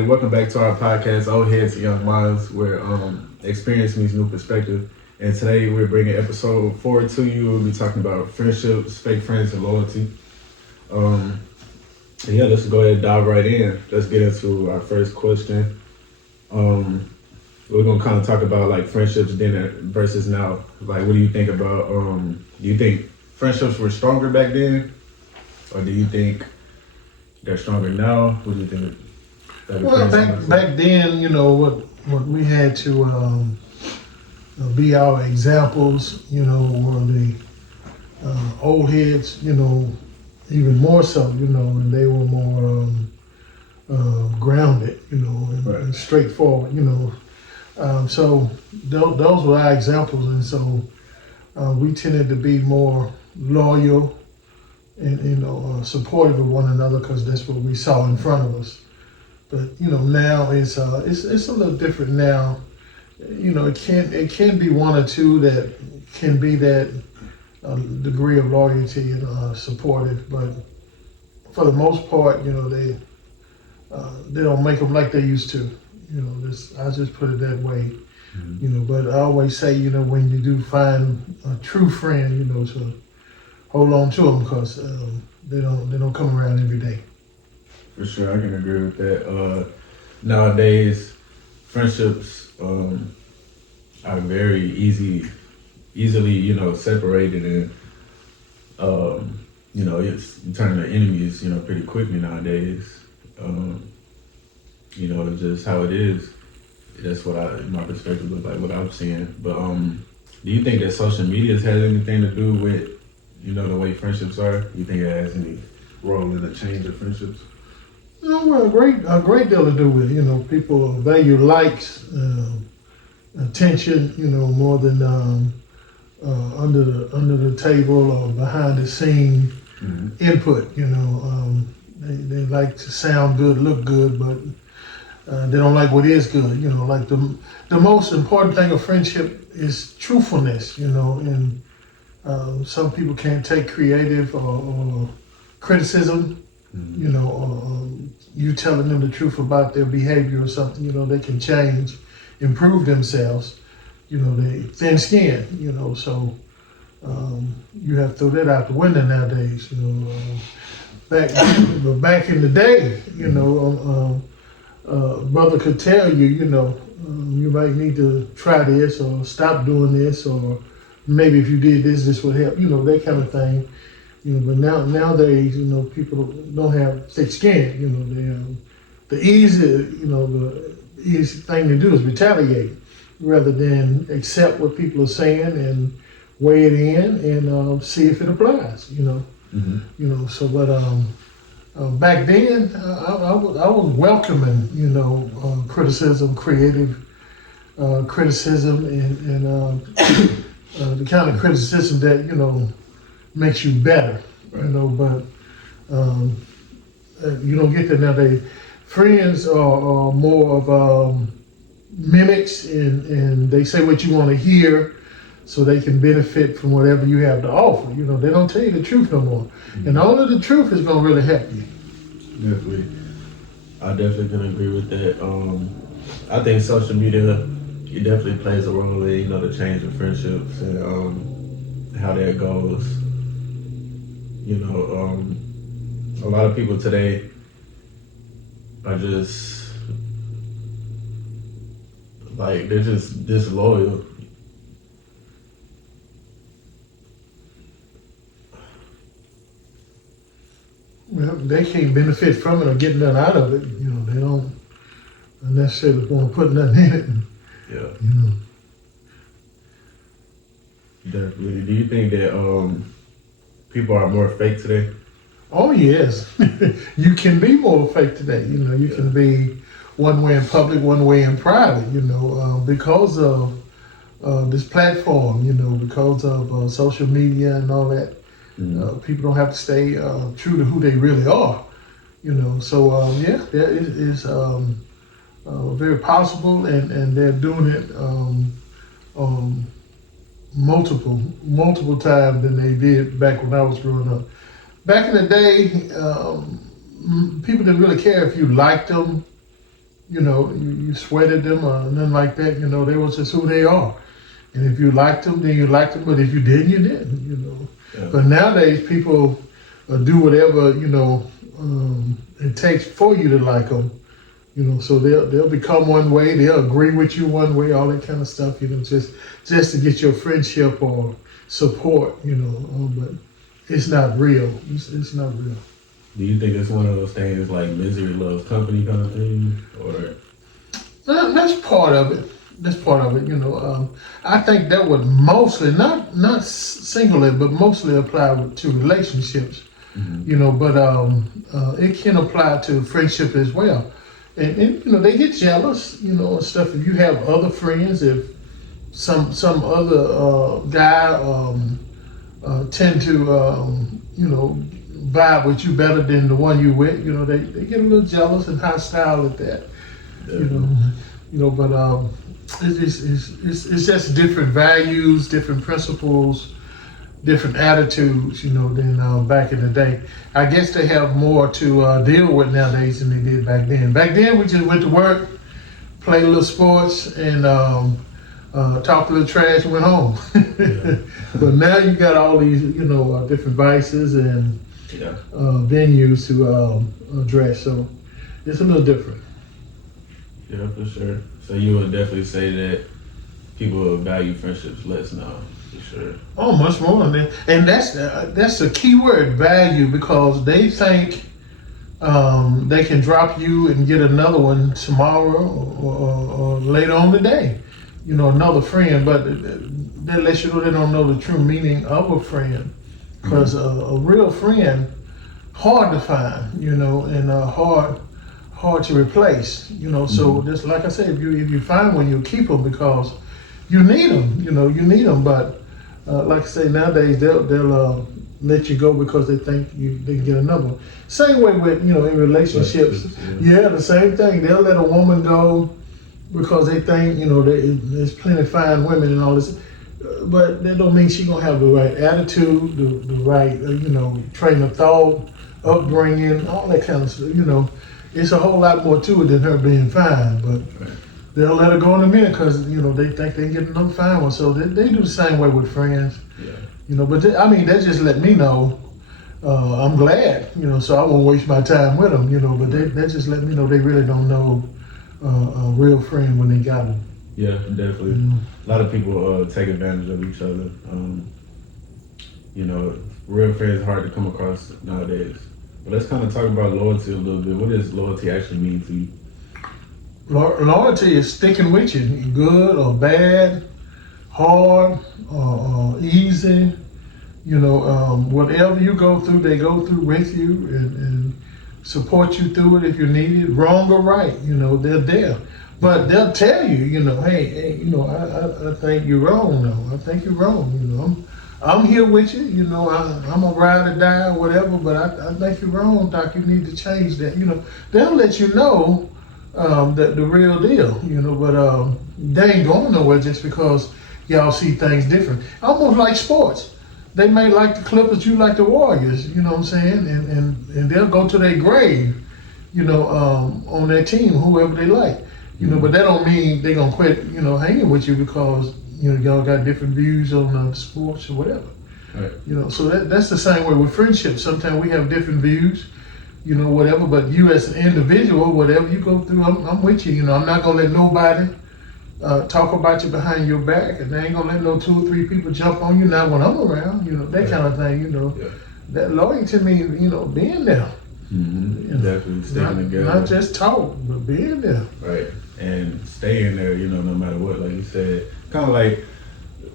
everybody. Welcome back to our podcast, Old Heads and Young Minds, where experience meets new perspective. And today we're bringing episode 4 to you. We'll be talking about friendships, fake friends, and loyalty. Let's go ahead and dive right in. Let's get into our first question. We're gonna kind of talk about like friendships then versus now. Like, what do you think about? Do you think friendships were stronger back then, or do you think they're stronger now? What do you think? Well, back then, what we had to be our examples, were the old heads, even more so, and they were more grounded, and straightforward, so those were our examples, and so we tended to be more loyal and supportive of one another because that's what we saw in front of us. But now it's a little different now. It can be one or two that can be that degree of loyalty and supportive, but for the most part, they don't make them like they used to. I just put it that way. Mm-hmm. But I always say, when you do find a true friend, to hold on to them because they don't come around every day. For sure, I can agree with that. Nowadays, friendships are very easily, separated, and you turn to enemies, pretty quickly nowadays. It's just how it is. That's what my perspective looks like, what I'm seeing. But do you think that social media has anything to do with, the way friendships are? Do you think it has any role in the change of friendships? Well, a great deal to do with it. People value likes, attention, more than under the table or behind the scene input. They like to sound good, look good, but they don't like what is good. Like the most important thing of friendship is truthfulness. And some people can't take creative or criticism. You telling them the truth about their behavior or something, they can change, improve themselves, they thin skin, so you have to throw that out the window nowadays, back in the day, brother could tell you, you might need to try this or stop doing this, or maybe if you did this would help, that kind of thing. But nowadays, people don't have thick skin. The easy thing to do is retaliate rather than accept what people are saying and weigh it in and see if it applies. So back then I was welcoming criticism, creative criticism, and the kind of criticism that makes you better, but you don't get that nowadays. Friends are more of mimics, and they say what you want to hear so they can benefit from whatever you have to offer. They don't tell you the truth no more. And only the truth is going to really help you. Definitely. I definitely can agree with that. I think social media, it definitely plays a role in, the change of friendships and how that goes. A lot of people today are just like, they're just disloyal. Well, they can't benefit from it or get nothing out of it. They don't necessarily want to put nothing in it. Yeah. Definitely. Do you think that people are more fake today? Oh yes, you can be more fake today. You can be one way in public, one way in private. Because of this platform. Because of social media and all that. People don't have to stay true to who they really are. So that is very possible, and they're doing it multiple times than they did back when I was growing up. Back in the day, people didn't really care if you liked them you sweated them or nothing like that. They was just who they are. And if you liked them, then you liked them. But if you didn't, you didn't. Yeah. But nowadays, people do whatever it takes for you to like them. So they'll become one way. They'll agree with you one way. All that kind of stuff. Just to get your friendship or support. But it's not real. It's not real. Do you think it's one of those things like misery loves company kind of thing, or? That's part of it. That's part of it. I think that would mostly, not singularly, but mostly apply to relationships. Mm-hmm. But it can apply to friendship as well. And they get jealous, and stuff. If you have other friends, if some other guy tend to vibe with you better than the one you with, they get a little jealous and hostile at that. But it's just different values, different principles, different attitudes, than back in the day. I guess they have more to deal with nowadays than they did back then. Back then, we just went to work, played a little sports, and talked a little trash and went home. But now you got all these, different vices and venues to address. So it's a little different. Yeah, for sure. So you would definitely say that people value friendships less now, for sure. Oh, much more than that. And that's the key word, value, because they think they can drop you and get another one tomorrow or later on today. Another friend, but that lets you know they don't know the true meaning of a friend. Because a real friend, hard to find, and hard to replace, So just like I said, if you find one, you'll keep them because you need them, you need them. But like I say, nowadays they'll let you go because they think they can get another one. Same way with in relationships. Yeah, the same thing. They'll let a woman go because they think there's plenty of fine women and all this. But that don't mean she's gonna have the right attitude, the right train of thought, upbringing, all that kind of stuff. It's a whole lot more to it than her being fine. But they'll let her go in a minute because they think they can get another fine one. So they do the same way with friends. Yeah. But they just let me know. I'm glad. So I won't waste my time with them. But they just let me know they really don't know a real friend when they got them. Yeah, definitely. A lot of people take advantage of each other. Real friends are hard to come across nowadays. But let's kind of talk about loyalty a little bit. What does loyalty actually mean to you? Loyalty is sticking with you, good or bad, hard or easy. Whatever you go through, they go through with you and support you through it if you need it, wrong or right. They're there. But they'll tell you, hey, I think you're wrong. No, I think you're wrong. I'm here with you. I'm a ride or die or whatever. But I think you're wrong, Doc. You need to change that. They'll let you know that the real deal. But they ain't going nowhere just because y'all see things different. Almost like sports. They may like the Clippers, you like the Warriors. You know what I'm saying? And they'll go to their grave. On their team, whoever they like. But that don't mean they gonna quit, hanging with you because, y'all got different views on sports or whatever. Right. So that's the same way with friendships. Sometimes we have different views, whatever, but you as an individual, whatever you go through, I'm with you. I'm not gonna let nobody talk about you behind your back, and they ain't gonna let no 2 or 3 people jump on you, not when I'm around, that kind of thing, Yeah. That loyalty to me, being there. Mm-hmm. Definitely sticking together. Not just talk, but being there. Right. And staying there, no matter what, like you said. Kind of like,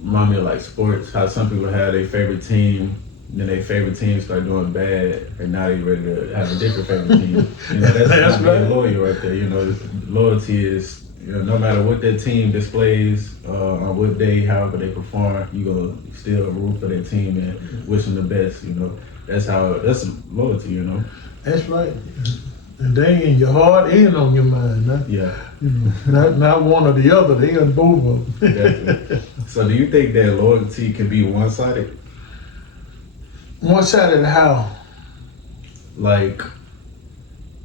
remind me of like sports, how some people have their favorite team, then their favorite team start doing bad, and now they're ready to have a different favorite team. That's being loyal right there. Loyalty is, no matter what their team displays, on what day, however they perform, you gonna still root for their team and wish them the best. That's loyalty. That's right. And they in your heart and on your mind. Not one or the other. They in both of them. Definitely. So do you think that loyalty can be one-sided? One-sided how? Like,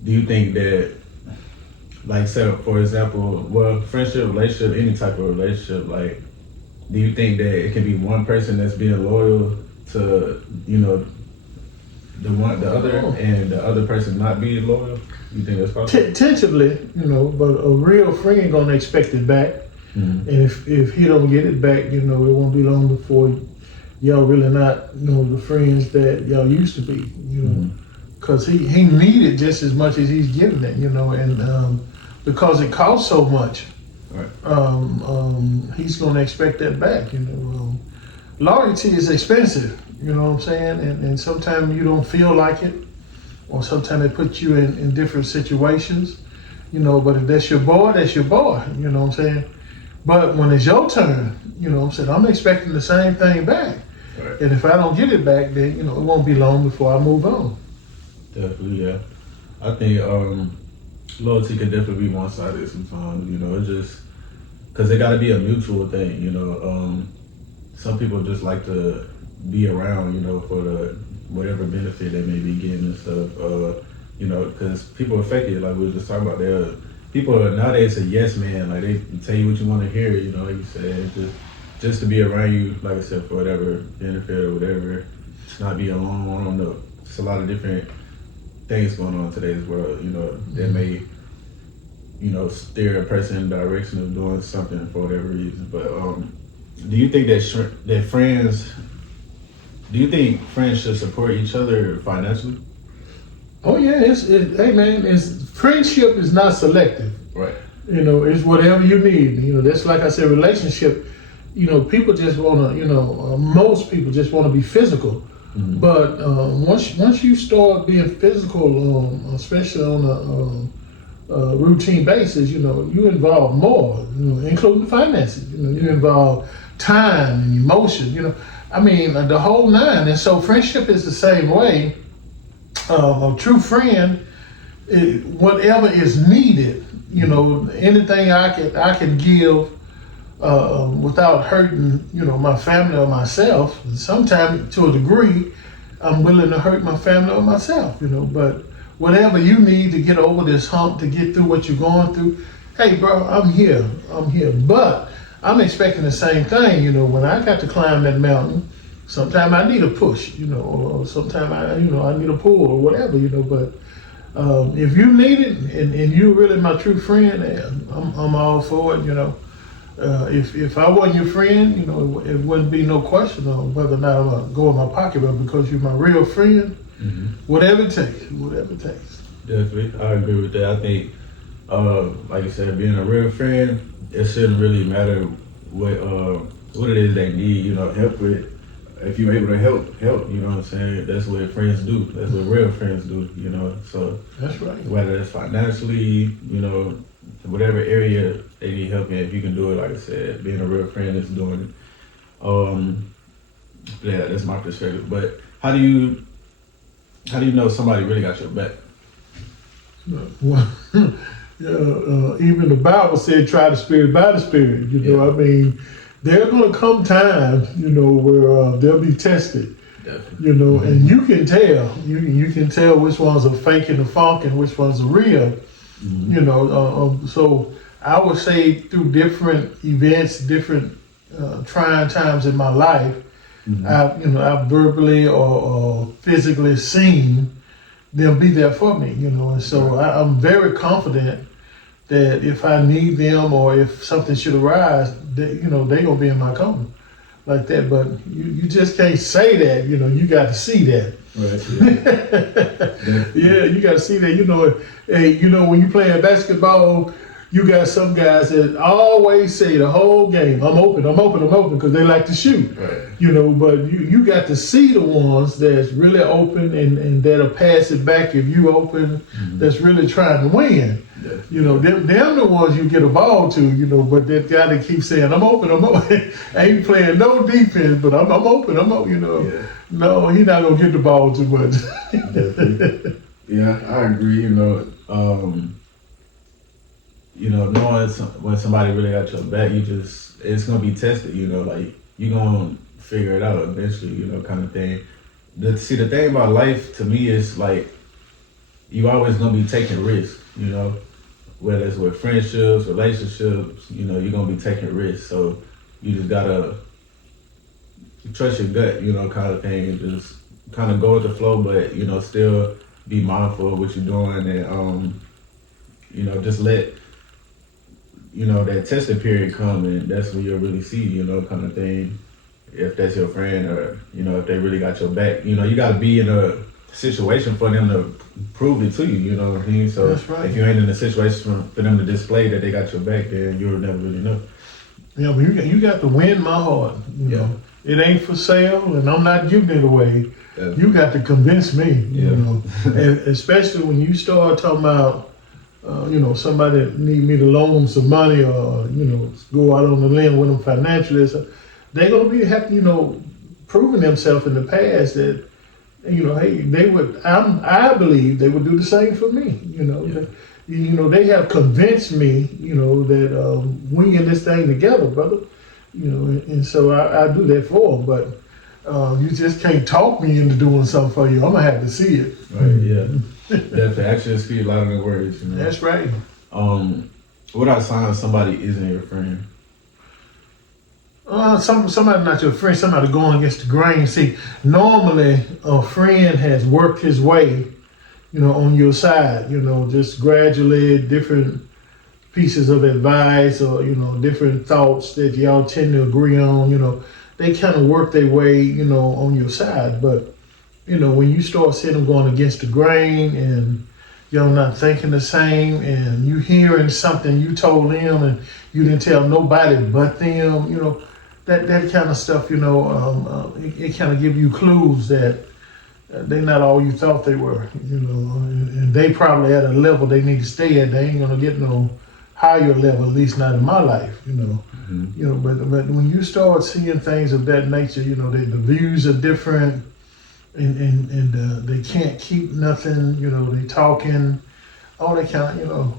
do you think that, like, say, for example, well, friendship, relationship, any type of relationship, like, do you think that it can be one person that's being loyal to, you know, the other, and the other person not being loyal? You think that's possible? Tentatively, you know, but a real friend gonna expect it back. Mm-hmm. And if he don't get it back, you know, it won't be long before y'all really not, you know, the friends that y'all used to be, you know, because he needed just as much as he's giving it, you know, and because it costs so much, right. He's gonna expect that back, you know. Loyalty is expensive, you know what I'm saying, and sometimes you don't feel like it, or sometimes it puts you in different situations, you know. But if that's your boy, that's your boy, you know what I'm saying. But when it's your turn, you know what I'm saying, I'm expecting the same thing back. Right. And if I don't get it back, then, you know, it won't be long before I move on. Definitely, yeah. I think loyalty can definitely be one-sided sometimes, you know. It's just, because it got to be a mutual thing, you know. Some people just like to be around, you know, for the whatever benefit they may be getting and stuff, you know, because people are fake it, like we were just talking about. People nowadays a yes man, like they tell you what you want to hear, you know, like you said, just to be around you, like I said, for whatever benefit or whatever, just not be alone. I don't know. Just a lot of different things going on in today's world, you know, that may, you know, steer a person in the direction of doing something for whatever reason. But do you think that friends? Do you think friends should support each other financially? Oh yeah, hey man, friendship is not selective. Right. You know, it's whatever you need. You know, that's like I said, relationship. You know, people just wanna. You know, most people just wanna be physical. Mm-hmm. But once you start being physical, especially on a routine basis, you know, you involve more. You know, including finances. You know, you involve time and emotion. You know, I mean the whole nine. And so friendship is the same way. A true friend, whatever is needed, you know, anything I can give without hurting, you know, my family or myself. Sometimes, to a degree, I'm willing to hurt my family or myself, you know. But whatever you need to get over this hump, to get through what you're going through, hey, bro, I'm here. But I'm expecting the same thing, you know. When I got to climb that mountain, sometimes I need a push, you know, or sometimes I need a pull or whatever, you know. But if you need it and you're really my true friend, I'm all for it, you know. If I wasn't your friend, you know, it wouldn't be no question on whether or not I'm gonna go in my pocket, but because you're my real friend, whatever it takes. Definitely, I agree with that. I think, like you said, being a real friend, it shouldn't really matter what it is they need, you know, help with. If you're able to help, you know what I'm saying? That's what friends do. That's what real friends do, you know? So that's right. Whether it's financially, you know, whatever area they need help in, if you can do it, like I said, being a real friend is doing it. Yeah, that's my perspective. But how do you know somebody really got your back? Well, even the Bible said, try the spirit by the spirit, you know, I mean, there are going to come times, you know, where they'll be tested. Definitely. You know, and you can tell. You can tell which ones are fake and the funk and which ones are real. You know, so I would say through different events, different trying times in my life, I've verbally or physically seen them be there for me. You know, and so I'm very confident that if I need them or if something should arise, you know, they're gonna be in my corner like that. But you just can't say that, you know, you got to see that. Right. Yeah, you got to see that. You know, hey, you know, when you play basketball, you got some guys that always say the whole game, I'm open, because they like to shoot. Right. You know, but you got to see the ones that's really open and that'll pass it back if you open, that's really trying to win. Yeah. You know, them the ones you get a ball to, you know, but that guy that keeps saying, I'm open. I ain't playing no defense, but I'm open, you know. Yeah. No, he's not going to get the ball too much. Yeah, I agree, you know. Knowing when somebody really got your back, it's going to be tested, you know, like, you're going to figure it out eventually, you know, kind of thing. The thing about life, to me, is, like, you always going to be taking risks, you know. whether it's with friendships, relationships, you know, you're gonna be taking risks. So you just gotta trust your gut, you know, kind of thing, and just kind of go with the flow, but you know, still be mindful of what you're doing, and you know, just let you know that testing period come, and that's when you'll really see, you know, kind of thing, if that's your friend or you know if they really got your back. You know, you got to be in a situation for them to prove it to you. You know what I mean? So That's right. if you ain't in a situation for them to display that they got your back, then you'll never really know. Yeah, but you got to win my heart. You know, it ain't for sale, and I'm not giving it away. Yeah. You got to convince me. You Yeah. know, and especially when you start talking about, you know, somebody that need me to loan them some money, or you know, go out on the limb with them financially. So they're gonna be happy, you know, proving themselves in the past that, you know, hey, they would. I believe they would do the same for me. You know. Yeah. You know, they have convinced me, you know, that we in this thing together, brother. You know, and so I do that for them. But you just can't talk me into doing something for you. I'm gonna have to see it. Right. Yeah. Definitely. Actions speak louder than words. You know? That's right. What are signs somebody isn't your friend? Somebody not your friend. Somebody going against the grain. See, normally a friend has worked his way, you know, on your side, you know, just gradually different pieces of advice or, you know, different thoughts that y'all tend to agree on, you know, they kind of work their way, you know, on your side. But, you know, when you start seeing them going against the grain and y'all not thinking the same and you hearing something you told them and you didn't tell nobody but them, you know, that kind of stuff, you know, it kind of give you clues that they're not all you thought they were, you know, and they probably at a level they need to stay at. They ain't gonna get no higher level, at least not in my life, you know. Mm-hmm. You know, but when you start seeing things of that nature, you know, the views are different, and they can't keep nothing, you know, they talking, all that kind of, you know,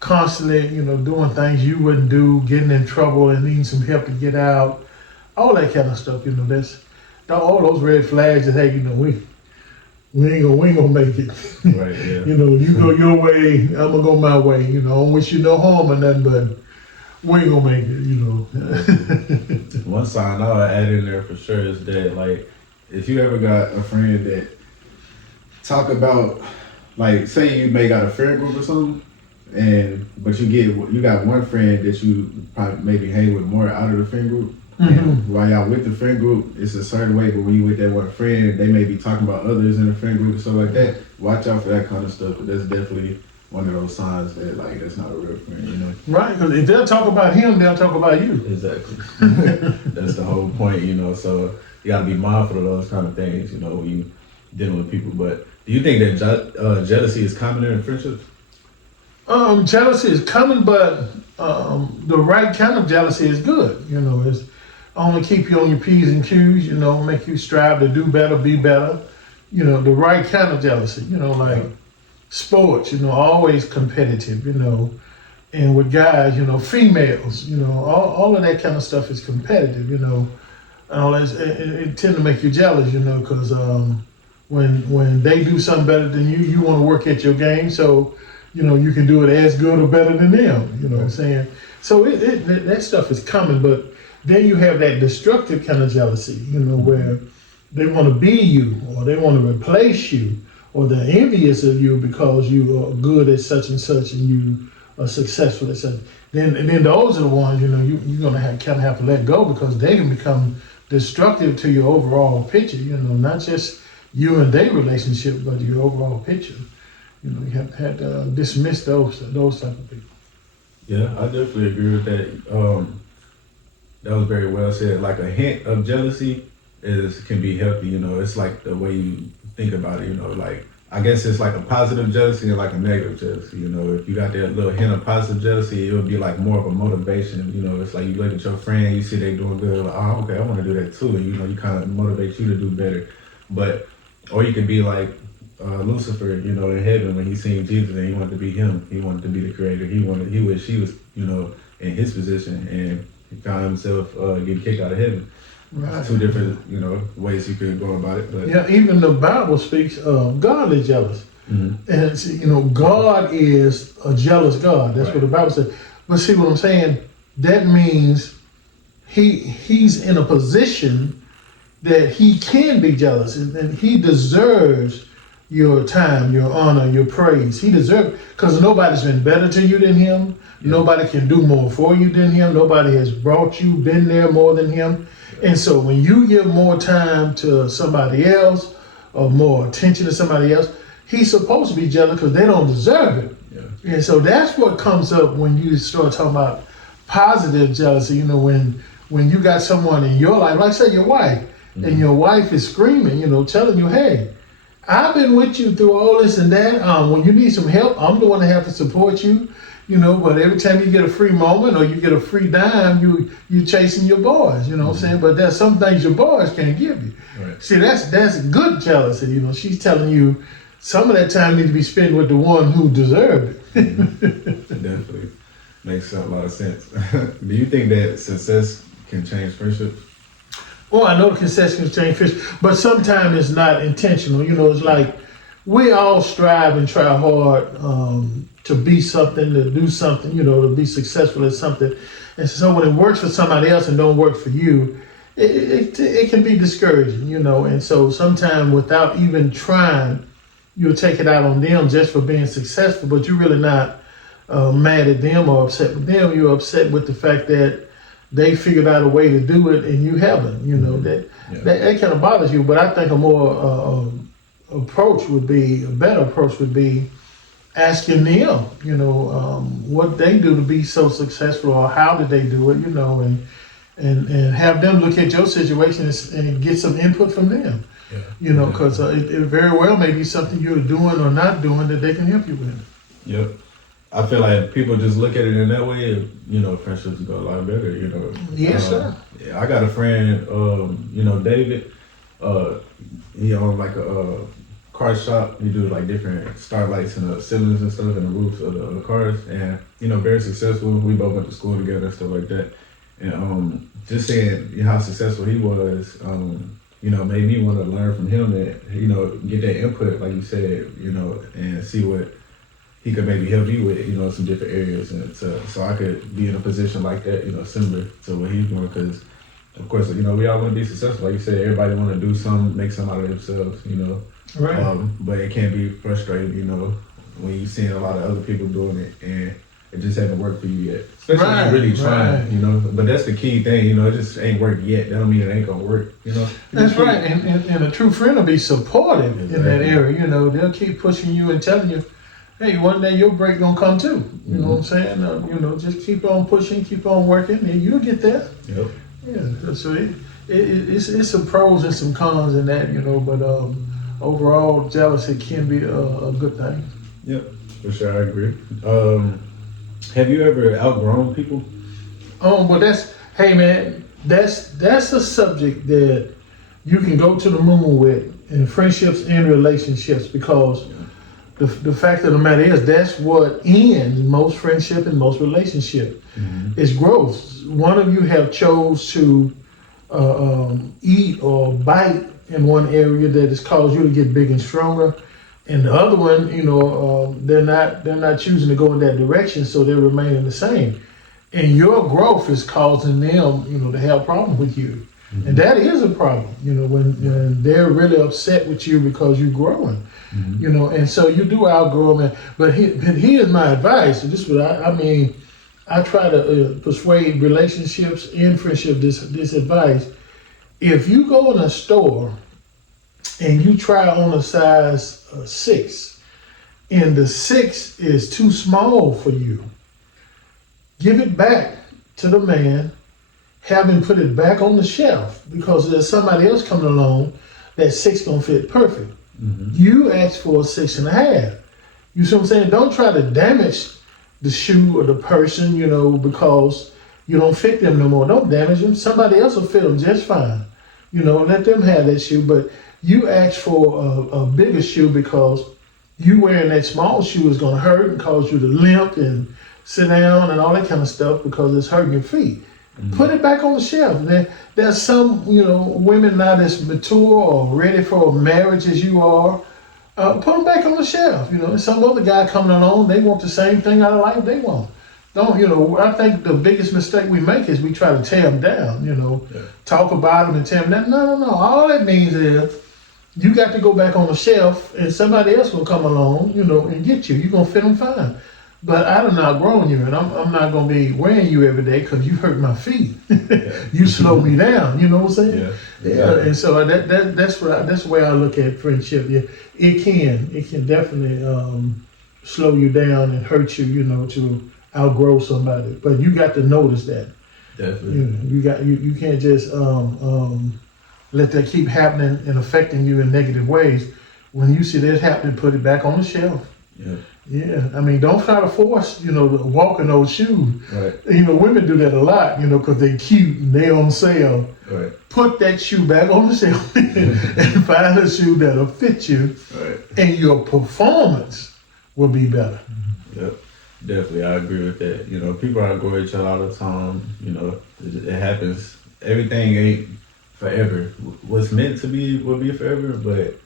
constantly, you know, doing things you wouldn't do, getting in trouble and needing some help to get out, all that kind of stuff, you know, that's all those red flags that, hey, you know, we ain't gonna make it. Right, yeah. You know, you go your way, I'm gonna go my way. You know, I don't wish you no harm or nothing, but we ain't gonna make it, you know. One sign I'll add in there for sure is that, like, if you ever got a friend that talk about, like, say you may got a friend group or something, but you got one friend that you probably maybe hang with more out of the friend group. And while y'all with the friend group, it's a certain way, but when you with that one friend, they may be talking about others in the friend group and stuff like that. Watch out for that kind of stuff, but that's definitely one of those signs that, like, that's not a real friend, you know? Right, because if they'll talk about him, they'll talk about you. Exactly. That's the whole point, you know, so you gotta be mindful of those kind of things, you know, when you dealing with people. But do you think that jealousy is common in friendships? Jealousy is coming, but the right kind of jealousy is good. You know, it's only keep you on your P's and Q's, you know, make you strive to do better, be better. You know, the right kind of jealousy, you know, like sports, you know, always competitive, you know, and with guys, you know, females, you know, all of that kind of stuff is competitive, you know. It tend to make you jealous, you know, because when they do something better than you want to work at your game, so, you know, you can do it as good or better than them, you know what I'm saying? So that stuff is coming, but then you have that destructive kind of jealousy, you know, where they want to be you or they want to replace you or they're envious of you because you are good at such and such and you are successful at such. And then those are the ones, you know, you're going to kind of have to let go because they can become destructive to your overall picture, you know, not just you and their relationship, but your overall picture. You know, you have to dismiss those type of people. Yeah, I definitely agree with that. That was very well said. Like a hint of jealousy can be healthy, you know. It's like the way you think about it, you know, like I guess it's like a positive jealousy and like a negative jealousy, you know. If you got that little hint of positive jealousy, it would be like more of a motivation, you know. It's like you look at your friend, you see they doing good, like, oh, okay, I want to do that too, and you know, you kind of motivate you to do better. Or you could be like Lucifer, you know, in heaven when he seen Jesus and he wanted to be him. He wanted to be the creator. He wished he was, you know, in his position, and he found himself getting kicked out of heaven. Right. Two different, you know, ways you could go about it. But yeah, even the Bible speaks of godly jealousy. Mm-hmm. And it's, God is a jealous God. That's what the Bible says. But see what I'm saying? That means he's in a position that he can be jealous, and he deserves your time, your honor, your praise. He deserves, because nobody's been better to you than him. Yeah. Nobody can do more for you than him. Nobody has brought you, been there more than him. Yeah. And so when you give more time to somebody else or more attention to somebody else, he's supposed to be jealous because they don't deserve it. Yeah. And so that's what comes up when you start talking about positive jealousy. When you got someone in your life, like say your wife, mm-hmm. and your wife is screaming, telling you, hey, I've been with you through all this and that. When you need some help, I'm the one that have to support you. But every time you get a free moment or you get a free dime, you chasing your boys. You know what I'm saying? But there's some things your boys can't give you. Right. See, that's good jealousy. She's telling you some of that time needs to be spent with the one who deserved it. Mm-hmm. Definitely makes a lot of sense. Do you think that success can change friendships? Oh, I know the concessions change fish, but sometimes it's not intentional. It's like we all strive and try hard to be something, to do something, to be successful at something. And so when it works for somebody else and don't work for you, it can be discouraging, And so sometimes without even trying, you'll take it out on them just for being successful, but you're really not mad at them or upset with them. You're upset with the fact that they figured out a way to do it and you haven't, that kind of bothers you. But I think a more a better approach would be asking them, what they do to be so successful or how did they do it, and have them look at your situation and get some input from them, because it very well may be something you're doing or not doing that they can help you with. Yep. I feel like people just look at it in that way, friendships go a lot better, Yes, sir. Yeah, I got a friend, David, he owns like a car shop. He do like different starlights and the ceilings and stuff and the roofs of the cars, and, very successful. We both went to school together and stuff like that. And just seeing how successful he was, made me want to learn from him and, get that input, like you said, and see what he could maybe help you with, some different areas, and so I could be in a position like that, similar to what he's doing. Because, of course, we all want to be successful. Like you said, everybody want to do something, make something out of themselves, Right. But it can be frustrating, when you're seeing a lot of other people doing it and it just hasn't worked for you yet. Especially when you're really trying, But that's the key thing, it just ain't worked yet. That don't mean it ain't gonna work, That's right. And a true friend will be supportive in that area. They'll keep pushing you and telling you, hey, one day your break gonna come too. You know what I'm saying? Just keep on pushing, keep on working, and you'll get there. Yep. Yeah. So it's some pros and some cons in that, But overall, jealousy can be a good thing. Yep, for sure, I agree. Have you ever outgrown people? Well, hey man, that's a subject that you can go to the moon with in friendships and relationships, because the fact of the matter is that's what ends most friendship and most relationship is growth. One of you have chose to eat or bite in one area that has caused you to get big and stronger, and the other one, they're not choosing to go in that direction, so they're remaining the same. And your growth is causing them, to have problems with you, and that is a problem. When they're really upset with you because you're growing, and so you do outgrow them. But here's my advice. This is what I try to persuade relationships and friendship this advice. If you go in a store and you try on a size 6 and the 6 is too small for you, give it back to the man, have him put it back on the shelf, because there's somebody else coming along that 6 gonna fit perfect. You asked for a 6.5. You see what I'm saying? Don't try to damage the shoe or the person, because you don't fit them no more. Don't damage them. Somebody else will fit them just fine. Let them have that shoe. But you asked for a bigger shoe because you wearing that small shoe is going to hurt and cause you to limp and sit down and all that kind of stuff because it's hurting your feet. Put it back on the shelf. There's some, women not as mature or ready for marriage as you are. put them back on the shelf. And some other guy coming along, they want the same thing out of life they want. Don't. I think the biggest mistake we make is we try to tear them down. Talk about them and tear them down. No. All that means is you got to go back on the shelf, and somebody else will come along, and get you. You're gonna fit them fine. But I done outgrown you, and I'm not gonna be wearing you every day because you hurt my feet. You slow me down. You know what I'm saying? Yeah. And so that's the way I look at friendship. Yeah, it can definitely slow you down and hurt you. To outgrow somebody, but you got to notice that. Definitely. You can't just let that keep happening and affecting you in negative ways. When you see that happening, put it back on the shelf. Yeah. I mean, don't try to force, to walk in those shoes. Right. Women do that a lot, because they cute and they on sale. Right. Put that shoe back on the shelf and find a shoe that'll fit you. Right. And your performance will be better. Yep. Definitely, I agree with that. People outgrow each other all the time. It happens. Everything ain't forever. What's meant to be will be forever, but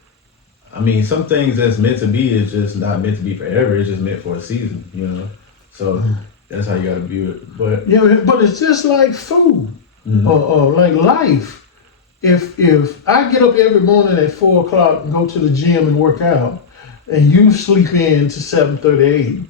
I mean, some things that's meant to be is just not meant to be forever. It's just meant for a season, So that's how you gotta view it. But but it's just like food or like life. If I get up every morning at 4:00 and go to the gym and work out, and you sleep in to 7:38.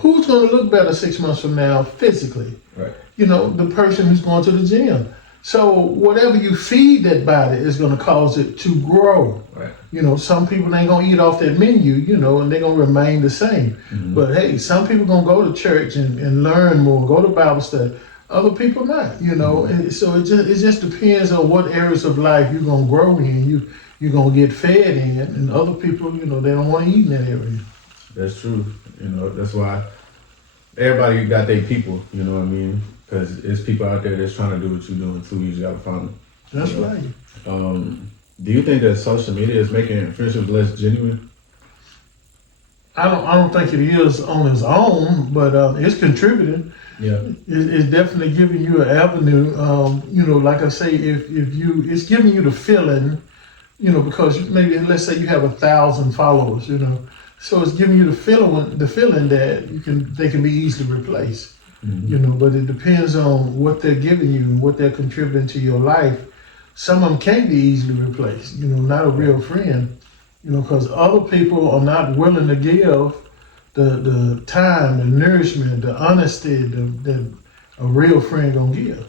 Who's going to look better 6 months from now physically? Right. The person who's going to the gym. So whatever you feed that body is going to cause it to grow. Right. Some people ain't going to eat off that menu, and they're going to remain the same. But hey, some people going to go to church and learn more, go to Bible study. Other people not, And so it just depends on what areas of life you're going to grow in, you're going to get fed in. And other people, they don't want to eat in that area. That's true. That's why everybody got their people, you know what I mean? Because there's people out there that's trying to do what you're doing too. You just got to find them. That's right. Do you think that social media is making friendships less genuine? I don't think it is on its own, but it's contributing. Yeah. It's definitely giving you an avenue. Like I say, it's giving you the feeling, because maybe let's say you have 1,000 followers, So it's giving you the feeling that they can be easily replaced, But it depends on what they're giving you and what they're contributing to your life. Some of them can be easily replaced, not a real friend, because other people are not willing to give the time, the nourishment, the honesty that a real friend gonna give,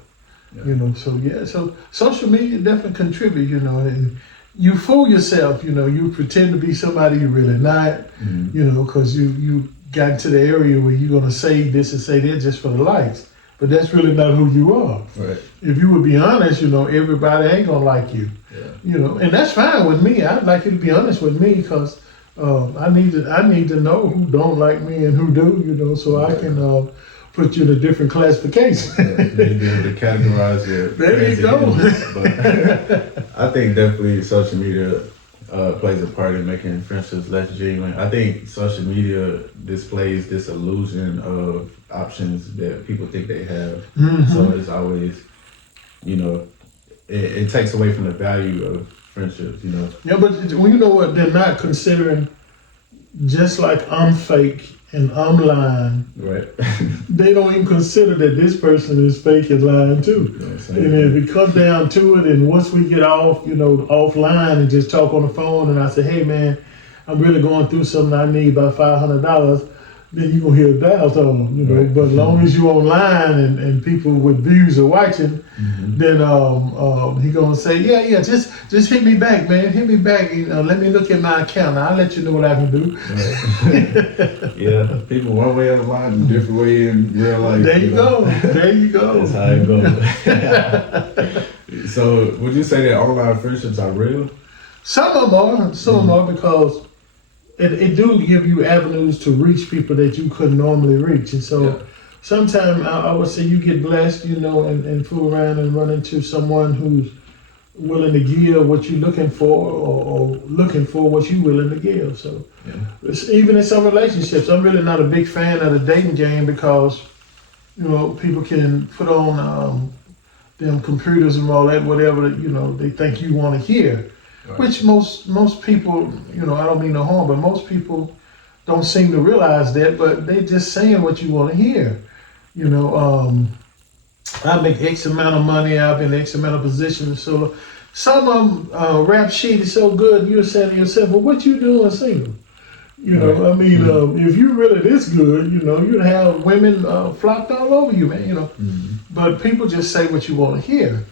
So social media definitely contribute, and you fool yourself, you pretend to be somebody you're really not, because you got into the area where you're going to say this and say that just for the likes. But that's really not who you are. Right. If you would be honest, everybody ain't going to like you. Yeah. And that's fine with me. I'd like you to be honest with me because I need to know who don't like me and who do, so I can put you in a different classification. Maybe be able to categorize your there you go. But I think definitely social media plays a part in making friendships less genuine. I think social media displays this illusion of options that people think they have. So it's always, it takes away from the value of friendships, Yeah, but you know what? They're not considering, just like I'm fake and I'm lying. Right. They don't even consider that this person is fake and lying too. And if it comes down to it, and once we get off, offline and just talk on the phone, and I say, hey man, I'm really going through something, I need about $500, then you're going to hear a dial tone, Right. But as long as you're online and people with views are watching, then he's going to say, yeah, just hit me back, man. Hit me back. Let me look at my account. I'll let you know what I can do. Right. Yeah, people one way online, a different way in real life. There you go. There you go. That's how it goes. So would you say that online friendships are real? Some of them are. Some of them are because it do give you avenues to reach people that you couldn't normally reach. And so sometimes I would say you get blessed, and fool around and run into someone who's willing to give what you're looking for or looking for what you're willing to give. So even in some relationships, I'm really not a big fan of the dating game because, people can put on them computers and all that, whatever, they think you want to hear. Right. which most people, I don't mean no harm, but most people don't seem to realize that, but they just saying what you want to hear. I make X amount of money, I've been X amount of positions, so some of them rap sheet is so good, you're saying to yourself, well, what you doing single? If you really this good, you'd have women flocked all over you, man, Mm-hmm. But people just say what you want to hear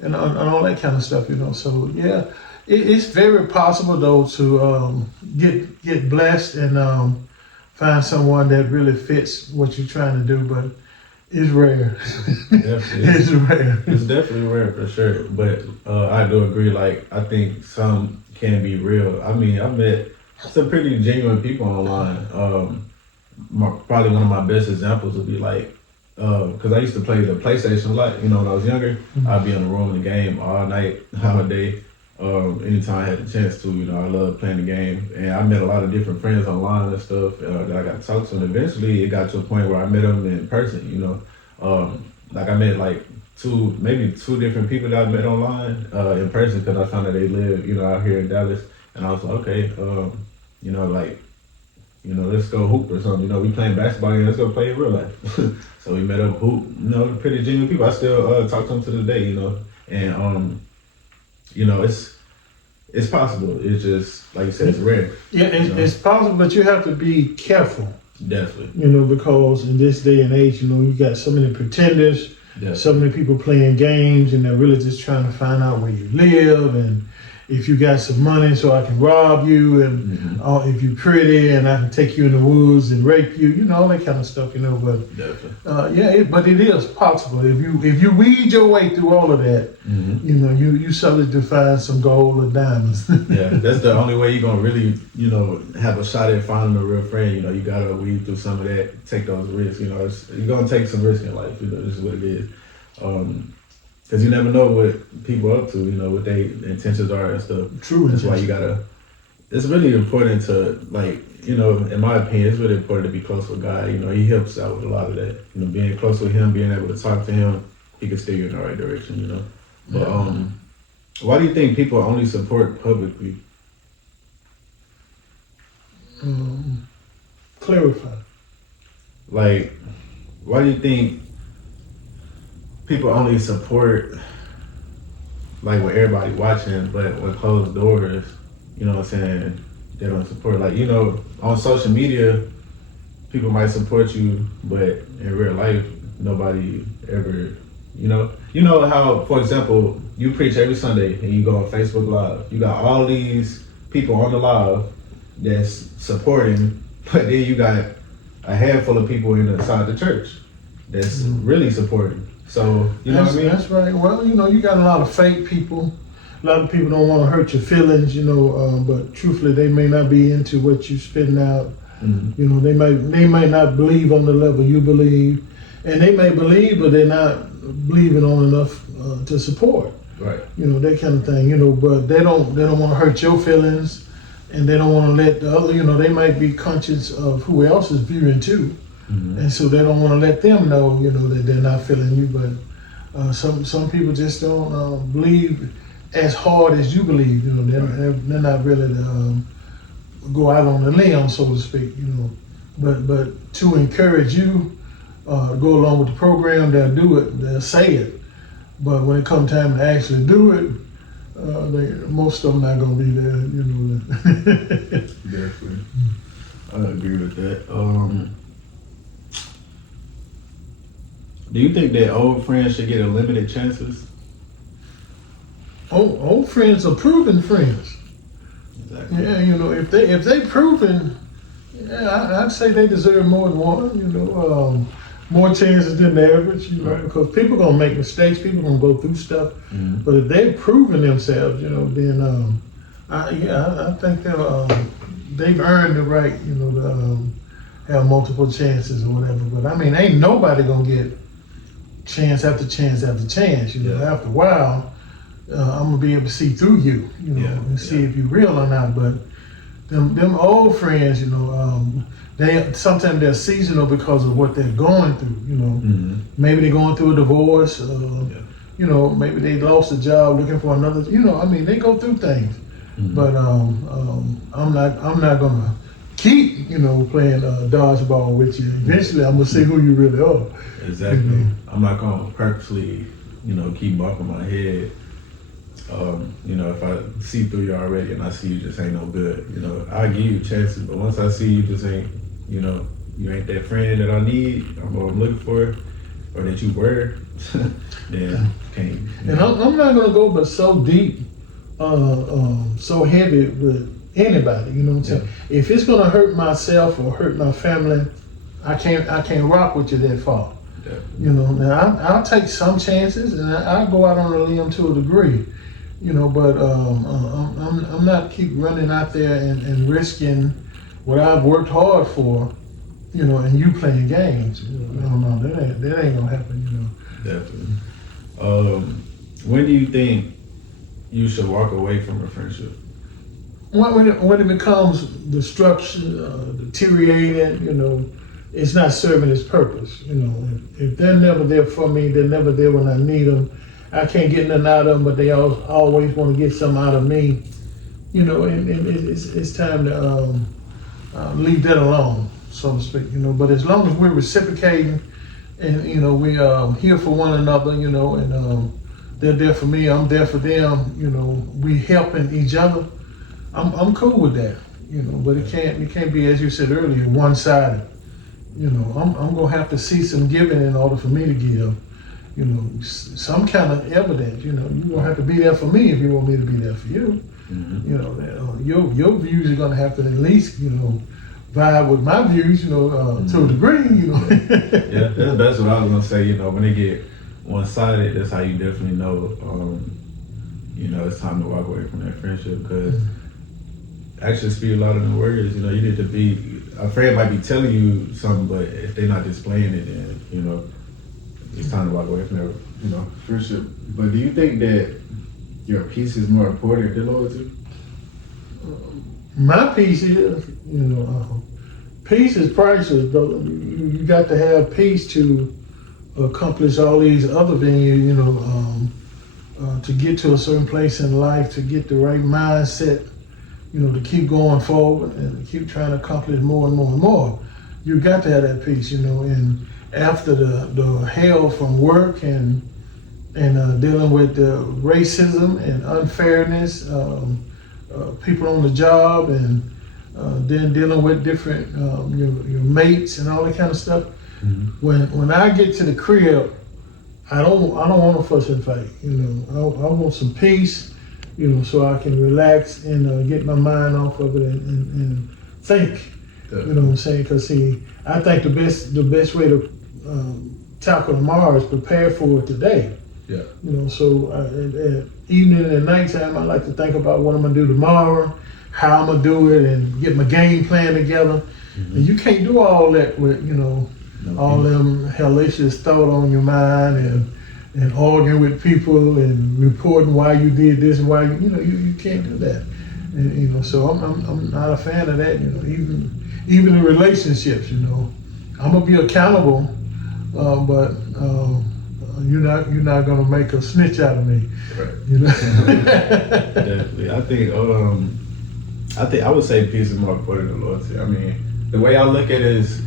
and all that kind of stuff, So, yeah, it's very possible, though, to get blessed and find someone that really fits what you're trying to do, but it's rare. It's rare. It's definitely rare for sure. But I do agree. Like, I think some can be real. I mean, I've met some pretty genuine people online. Probably one of my best examples would be like, because I used to play the PlayStation a lot. When I was younger, I'd be in the room in the game all night, all day. Anytime I had the chance to, I love playing the game, and I met a lot of different friends online and stuff that I got to talk to. And eventually, it got to a point where I met them in person. Like I met like maybe two different people that I met online in person because I found that they live, out here in Dallas, and I was like, okay, let's go hoop or something. We playing basketball and let's go play in real life. So we met up hoop. Pretty genuine people. I still talk to them to this day. And it's possible. It's just like you said, it's rare. Yeah, it's possible, but you have to be careful. Definitely. Because in this day and age, you got so many pretenders, Definitely. so many people playing games, and they're really just trying to find out where you live and if you got some money so I can rob you, and if you're pretty and I can take you in the woods and rape you, all that kind of stuff, But Definitely. but it is possible if you weed your way through all of that, you subject to find some gold or diamonds. Yeah, that's the only way you're gonna really, have a shot at finding a real friend. You gotta weed through some of that, take those risks. You're gonna take some risk in life. This is what it is. Because you never know what people are up to, what their intentions are and stuff. True. That's why it's really important to, in my opinion, it's really important to be close with God. He helps out with a lot of that. Being close with him, being able to talk to him, he can steer you in the right direction, But why do you think people only support publicly? Clarify. Like, why do you think people only support, like, with everybody watching, but with closed doors, what I'm saying, they don't support? Like, on social media, people might support you, but in real life, nobody ever, how, for example, you preach every Sunday and you go on Facebook Live. You got all these people on the live that's supporting, but then you got a handful of people inside the church that's really supporting. So, what I mean? That's right. Well, you got a lot of fake people. A lot of people don't want to hurt your feelings, but truthfully, they may not be into what you're spitting out. They might not believe on the level you believe, and they may believe, but they're not believing on enough to support. Right. That kind of thing. But they don't want to hurt your feelings, and they don't want to let the other. They might be conscious of who else is viewing too. And so they don't want to let them know, that they're not feeling you. But some people just don't believe as hard as you believe. They're not really go out on the limb, so to speak. But to encourage you, go along with the program, they'll do it, they'll say it. But when it comes time to actually do it, most of them not gonna be there. Definitely. I agree with that. Do you think that old friends should get unlimited chances? Old friends are proven friends. Exactly. Yeah, if they proven, I'd say they deserve more than one. More chances than the average. Right. Because people gonna make mistakes. People gonna go through stuff. But if they've proven themselves, then I think they've earned the right, to have multiple chances or whatever. But I mean, ain't nobody gonna get chance after chance after chance. After a while, I'm gonna be able to see through you, and see if you're real or not. But them old friends, they sometimes they're seasonal because of what they're going through. Maybe they're going through a divorce. Maybe they lost a job looking for another. They go through things. But I'm not gonna keep playing dodgeball with you. Eventually, I'm gonna see who you really are. Exactly. I'm not gonna purposely, keep bumping my head. If I see through you already and I see you just ain't no good, I'll give you chances. But once I see you just ain't, you ain't that friend that I need, or I'm looking for, or that you were, then can't. And I'm not gonna go but so deep, so heavy with anybody. You know what I'm saying? Yeah. If it's gonna hurt myself or hurt my family, I can't rock with you that far. Yeah. Now I'll take some chances and I'll go out on a limb to a degree. But I'm not keep running out there and risking what I've worked hard for, and you playing games. No, that ain't gonna happen. Definitely. When do you think you should walk away from a friendship? When it becomes destruction, deteriorating, it's not serving its purpose. If they're never there for me, they're never there when I need them. I can't get nothing out of them, but they always want to get something out of me. And it's time to leave that alone, so to speak. But as long as we're reciprocating, and we here for one another, and they're there for me, I'm there for them. We helping each other. I'm cool with that. But it can't be, as you said earlier, one-sided. I'm gonna have to see some giving in order for me to give. Some kind of evidence. You're gonna have to be there for me if you want me to be there for you. Mm-hmm. Your views are gonna have to at least, vibe with my views, to a degree, Yeah, that's what I was gonna say. When they get one-sided, that's how you definitely know, it's time to walk away from that friendship, because actions speak louder than words. You need to be. A friend might be telling you something, but if they're not displaying it, then it's time to walk away from that, friendship. But do you think that your peace is more important than loyalty? My peace is, peace is priceless, though. You got to have peace to accomplish all these other things, to get to a certain place in life, to get the right mindset, to keep going forward and keep trying to accomplish more and more and more. You got to have that peace, and after the hell from work and dealing with racism and unfairness, people on the job, and then dealing with different your mates and all that kind of stuff. Mm-hmm. When I get to the crib, I don't want to fuss and fight. I want some peace, so I can relax and get my mind off of it and think. You know what I'm saying? Because I think the best way to tackle tomorrow is prepare for it today. Yeah. So at evening and nighttime, I like to think about what I'm gonna do tomorrow, how I'm gonna do it, and get my game plan together. Mm-hmm. And you can't do all that with all them hellacious thought on your mind and arguing with people and reporting why you did this and why you can't do that. And so I'm not a fan of that. Even in relationships, I'm gonna be accountable, but you're not gonna make a snitch out of me. Right. Definitely. I think I would say peace is more important than loyalty. I mean, the way I look at it is,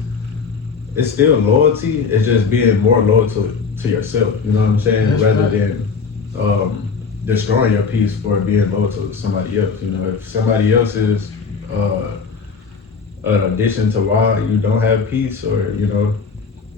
it's still loyalty. It's just being more loyal to yourself. You know what I'm saying? That's rather right. than destroying your peace for being loyal to somebody else. If somebody else is an addition to why you don't have peace, or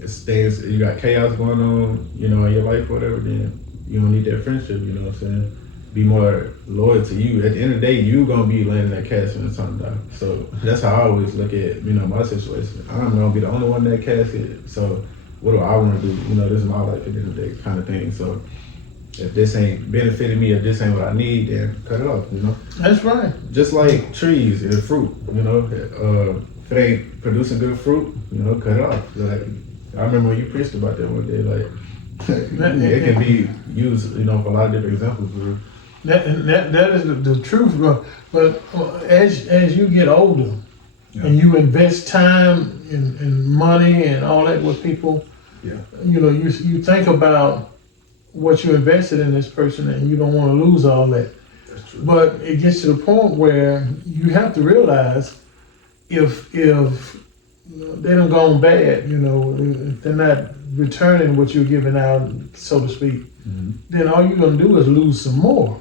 it's things, you got chaos going on, in your life or whatever, then you don't need that friendship. You know what I'm saying? Be more loyal to you. At the end of the day, you gonna be landing that casket when the sun dies. So that's how I always look at my situation. I'm gonna be the only one that casket. So what do I want to do? This is my life at the end of the day, kind of thing. So if this ain't benefiting me, or this ain't what I need, then cut it off. That's right. Just like trees and fruit. If it ain't producing good fruit, cut it off. Like, I remember when you preached about that one day. Like, it can be used, for a lot of different examples. Bro. That is the truth, bro. But as you get older, and you invest time and money and all that with people, you think about what you invested in this person, and you don't want to lose all that. But it gets to the point where you have to realize if they done gone bad, if they're not returning what you're giving out, so to speak, then all you're gonna do is lose some more.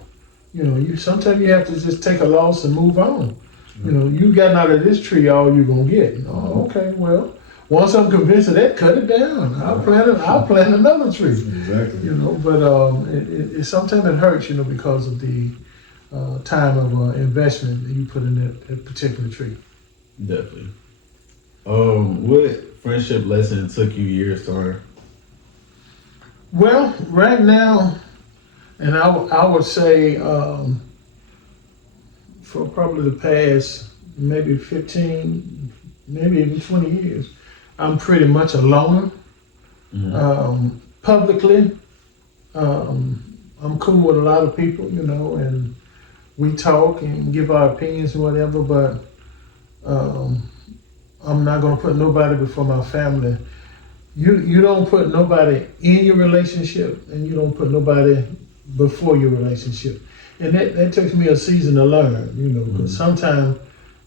You sometimes you have to just take a loss and move on. You gotten out of this tree, all you're gonna get. Oh, okay, well, once I'm convinced of that, cut it down. I'll plant another tree. Exactly. But it sometimes it hurts, because of the time of investment that you put in that particular tree. Definitely. What friendship lesson took you years to learn? Well, right now, and I would say for probably the past maybe 15, maybe even 20 years, I'm pretty much a loner. Publicly, I'm cool with a lot of people, and we talk and give our opinions and whatever, but I'm not gonna put nobody before my family. You don't put nobody in your relationship, and you don't put nobody before your relationship. And that took me a season to learn, because sometimes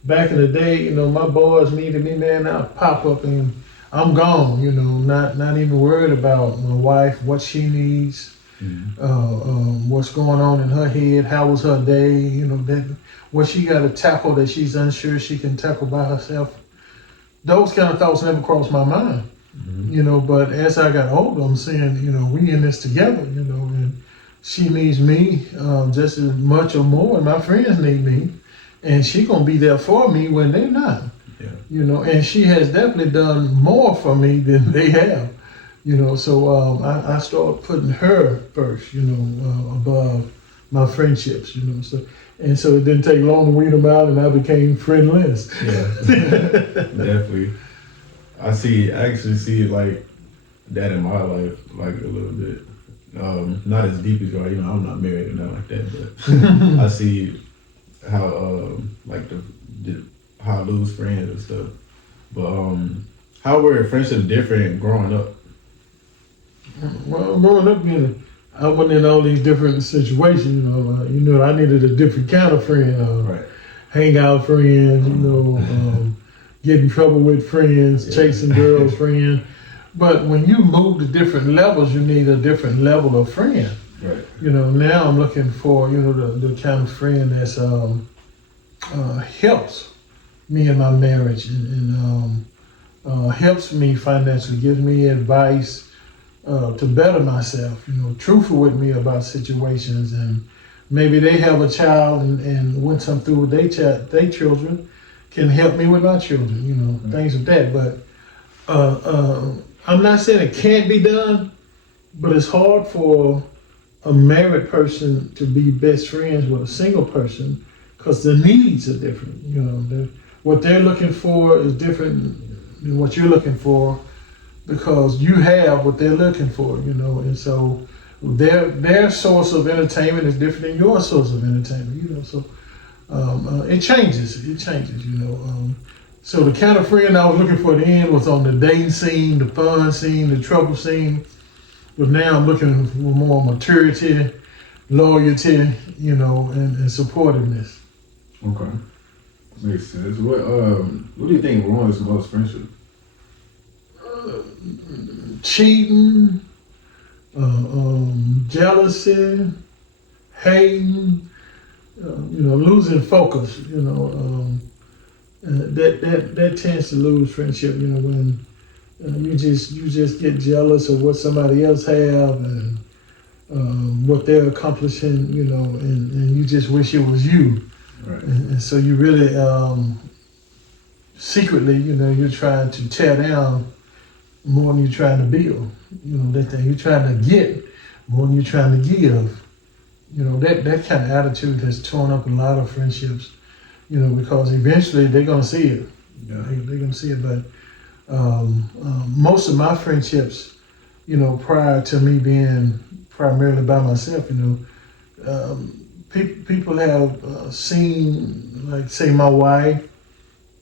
back in the day, my boys needed me, man, I'd pop up and I'm gone, not even worried about my wife, what she needs, what's going on in her head, how was her day, what she got to tackle that she's unsure she can tackle by herself. Those kind of thoughts never crossed my mind, but as I got older, I'm saying, we in this together, and she needs me just as much or more, and my friends need me, and she gonna be there for me when they're not. And she has definitely done more for me than they have, so I started putting her first, above my friendships, so it didn't take long to weed them out, and I became friendless. Yeah, definitely. I actually see like that in my life, like a little bit. Not as deep as you are, I'm not married or nothing like that, but I see how like how I lose friends and stuff. But how were friendships different growing up? Well, growing up, I went in all these different situations. I needed a different kind of friend. Right. Hangout friends. Get in trouble with friends, chasing girls, friends. But when you move to different levels, you need a different level of friend. Right. Now I'm looking for the kind of friend that's helps me in my marriage and helps me financially, gives me advice to better myself, truthful with me about situations, and maybe they have a child and went something through with their children, can help me with my children, things of that. But I'm not saying it can't be done, but it's hard for a married person to be best friends with a single person because the needs are different. What they're looking for is different than what you're looking for, because you have what they're looking for, and so their source of entertainment is different than your source of entertainment, so it changes, so the kind of friend I was looking for then was on the dating scene, the fun scene, the trouble scene, but now I'm looking for more maturity, loyalty, and supportiveness. Okay. Makes sense. What do you think ruins most friendship? Cheating, jealousy, hating, losing focus. That tends to lose friendship. When you just get jealous of what somebody else have and what they're accomplishing. And you just wish it was you. Right. And so you really secretly, you're trying to tear down more than you're trying to build. That thing you're trying to get more than you're trying to give. That kind of attitude has torn up a lot of friendships. Because eventually they're gonna see it. Yeah. They're gonna see it. But most of my friendships, prior to me being primarily by myself, people have seen, like, say, my wife,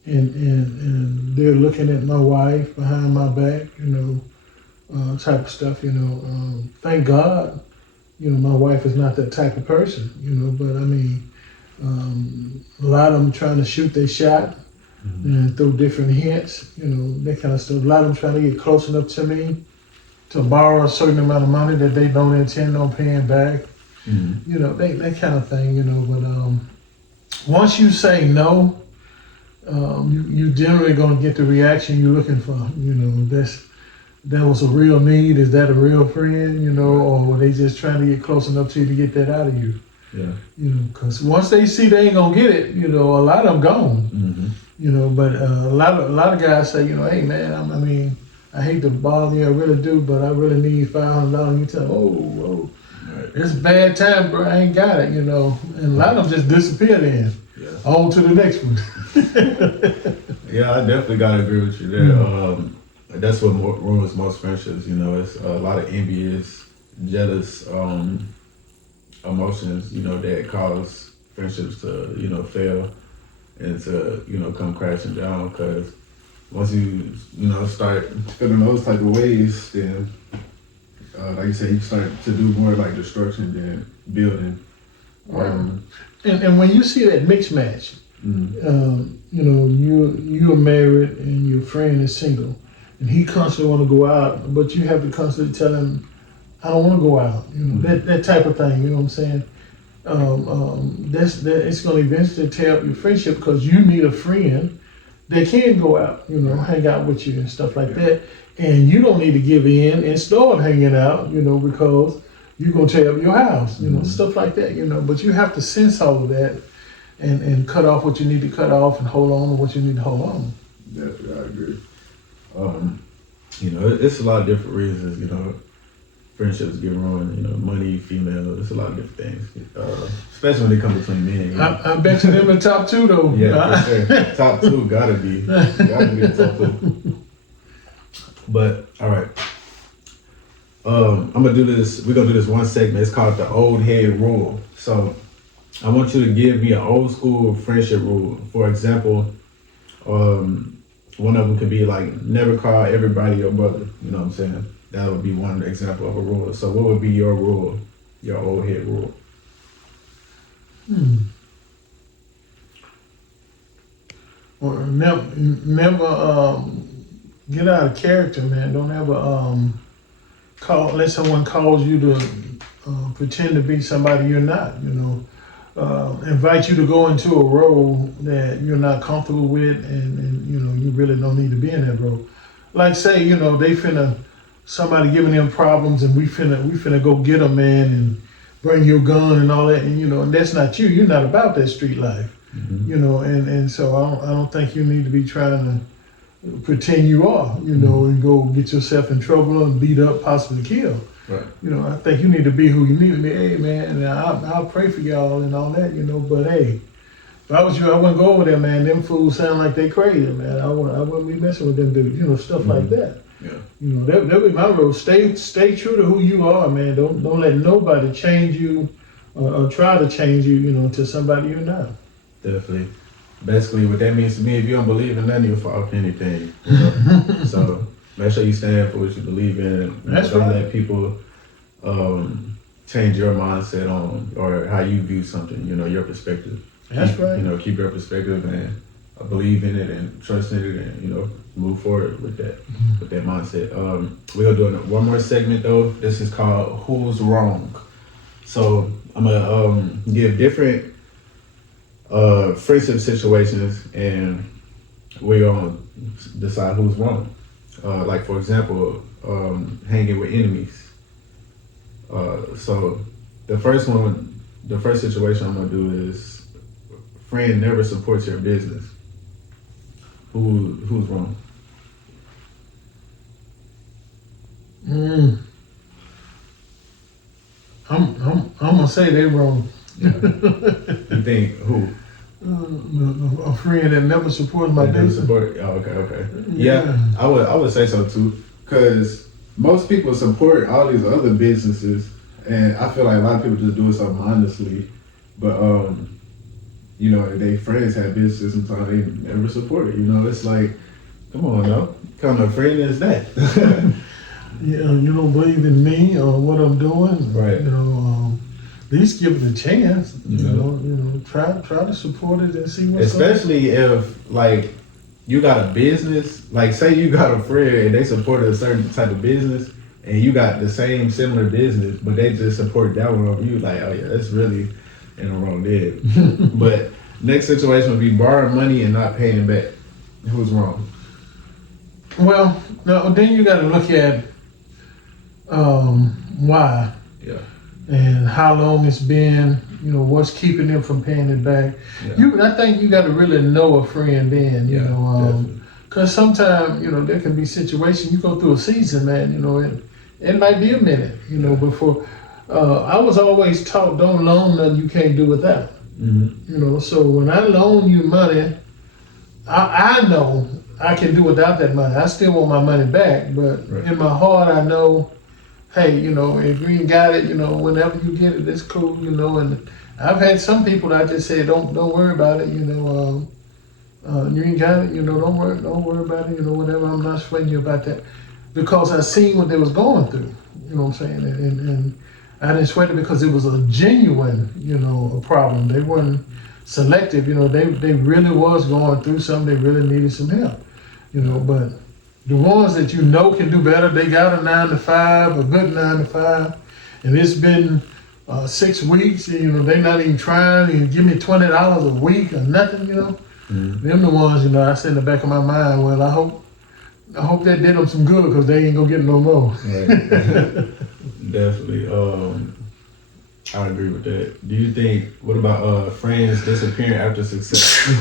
and they're looking at my wife behind my back, type of stuff. Thank God, You know, my wife is not that type of person, you know, but I mean, a lot of them trying to shoot their shot and throw different hints, you know, that kind of stuff. A lot of them trying to get close enough to me to borrow a certain amount of money that they don't intend on paying back. You know, that kind of thing, you know, but once you say no, you generally gonna get the reaction you're looking for. You know, that was a real need. Is that a real friend? You know, or were they just trying to get close enough to you to get that out of you? Yeah. You know, because once they see they ain't gonna get it, you know, a lot of them gone. You know, but a lot of guys say, you know, hey man, I mean, I hate to bother you, I really do, but I really need $500. You tell them, oh, it's a bad time, bro. I ain't got it, you know. And a lot of them just disappear then. Yeah. On to the next one. Yeah, I definitely gotta agree with you there. That's what ruins most friendships. You know, it's a lot of envious, jealous emotions. You know, that cause friendships to fail and to come crashing down. Because once you start feeling those type of ways, then like you said, you start to do more like destruction than building. And when you see that mixed match, you know, you're married and your friend is single, and he constantly want to go out, but you have to constantly tell him, I don't want to go out. You know, that type of thing. You know what I'm saying? It's going to eventually tear up your friendship because you need a friend that can go out, you know, hang out with you and stuff like that. And you don't need to give in and start hanging out, you know, because you're going to tear up your house, you know, stuff like that, you know. But you have to sense all of that and cut off what you need to cut off and hold on to what you need to hold on. Definitely, I agree. You know, it's a lot of different reasons, you know, friendships get ruined, you know, money, female, it's a lot of different things. Especially when they come between men. You know? I bet you them in top two though. Yeah, for sure. Top two gotta be the top two. But all right. I'm gonna do this. We're gonna do this one segment. It's called the old head rule. So I want you to give me an old school friendship rule. For example, one of them could be like never call everybody your brother. You know what I'm saying? That would be one example of a rule. So what would be your rule? Your old head rule? Or never get out of character, man. Don't ever let someone cause you to pretend to be somebody you're not. You know, invite you to go into a role that you're not comfortable with, and you know you really don't need to be in that role. Like say, you know, somebody giving them problems, and we finna go get them, man, and bring your gun and all that, and you know, and that's not you. You're not about that street life. You know, and so I don't think you need to be trying to pretend you are, you know, and go get yourself in trouble and beat up, possibly kill. Right. You know, I think you need to be who you need to be. Hey, man, and I'll pray for y'all and all that, you know, but hey, if I was you, I wouldn't go over there, man. Them fools sound like they crazy, man. I wouldn't be messing with them dudes, you know, stuff like that. Yeah. You know, that be my rule. Stay true to who you are, man. Don't let nobody change you or try to change you, you know, to somebody you're not. Definitely. Basically, what that means to me, if you don't believe in nothing, you'll fall for anything. You know? So make sure you stand for what you believe in. That's don't right. let people change your mindset on or how you view something. You know, your perspective. That's right. You know, keep your perspective and believe in it and trust in it, and you know, move forward with that mindset. We're gonna do one more segment though. This is called "Who's Wrong." So I'm gonna give different friendship situations, and we're gonna decide who's wrong. Like for example, hanging with enemies. So the first situation I'm gonna do is friend never supports your business. Who's wrong? I'm gonna say they're wrong. You think who? A friend that never supported my Never business. support? Oh, okay. Yeah, I would say so too. Cause most people support all these other businesses, and I feel like a lot of people just do it so mindlessly. But you know, if they friends have businesses, sometimes they never support it. You know, it's like, come on now, what kind of friend is that? Yeah, you don't believe in me or what I'm doing. Right. You know, at least give it a chance. You know, try to support it and see what's especially if like you got a business, like say you got a friend and they supported a certain type of business, and you got the same similar business, but they just support that one over you. Like, oh yeah, that's really in the wrong there. But next situation would be borrowing money and not paying it back. Who's wrong? Well, no, then you got to look at why. Yeah. And how long it's been, you know, what's keeping them from paying it back. Yeah. I think you got to really know a friend then, you know, because sometimes, you know, there can be situations, you go through a season, man, you know, it might be a minute, you know, before. I was always taught, don't loan nothing you can't do without. Mm-hmm. You know, so when I loan you money, I know I can do without that money. I still want my money back, but in my heart, I know, hey, you know, if you ain't got it, you know, whenever you get it, it's cool, you know. And I've had some people that I just say, don't worry about it, you know. You ain't got it, you know. Don't worry about it, you know. Whatever. I'm not sweating you about that because I seen what they was going through. You know what I'm saying? And I didn't sweat it because it was a genuine, you know, a problem. They weren't selective, you know. They really was going through something. They really needed some help, you know. But the ones that you know can do better, they got a 9 to 5, a good 9 to 5, and it's been 6 weeks, and, you know, they not even trying and give me $20 a week or nothing, you know. Mm-hmm. Them the ones, you know, I say in the back of my mind, well, I hope that did them some good because they ain't gonna get no more. Right. Definitely. I agree with that. Do you think, what about friends disappearing after success?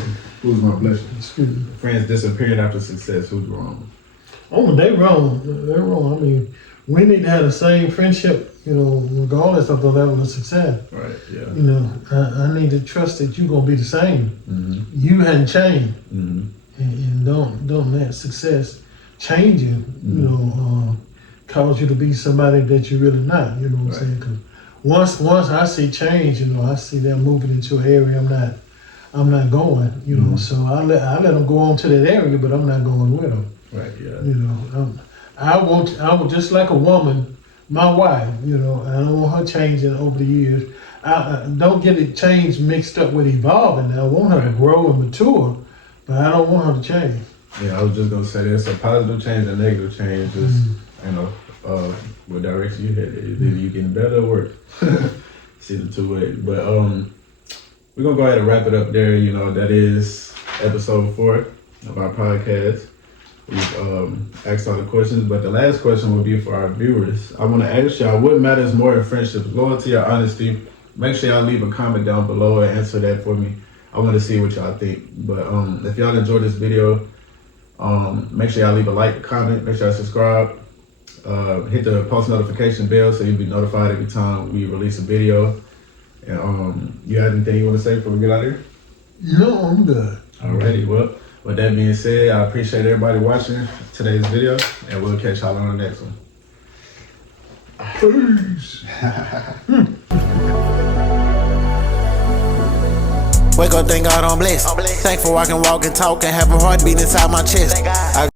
Who's my blessing? Excuse me. Friends disappearing after success, who's wrong? Oh, they wrong. They're wrong. I mean, we need to have the same friendship, you know, regardless of the level of success. Right, yeah. You know, I need to trust that you're gonna be the same. Mm-hmm. You hadn't changed. Mm-hmm. And don't let success change you, you know, cause you to be somebody that you're really not, you know what I'm saying? Cause once I see change, you know, I see them moving into an area I'm not going, you know, so I let them go on to that area, but I'm not going with them. Right, yeah. You know, I want just like a woman, my wife, you know, I don't want her changing over the years. I don't get it changed mixed up with evolving. I want her to grow and mature, but I don't want her to change. Yeah, I was just gonna say there's a positive change and negative change. Just you know, what direction you headed. Either you getting better or worse. See the two ways. But we're gonna go ahead and wrap it up there. You know, that is episode 4 of our podcast. We've asked all the questions, but the last question will be for our viewers. I want to ask y'all, what matters more in friendships, loyalty or honesty? Make sure y'all leave a comment down below and answer that for me. I want to see what y'all think. But if y'all enjoyed this video, make sure y'all leave a like, comment, make sure y'all subscribe. Hit the post notification bell so you'll be notified every time we release a video. And you have anything you want to say before we get out of here? No, I'm good. Alrighty, well, with that being said, I appreciate everybody watching today's video, and we'll catch y'all on the next one. Peace. Wake up, thank God I'm blessed. Thankful I can walk and talk and have a heartbeat inside my chest.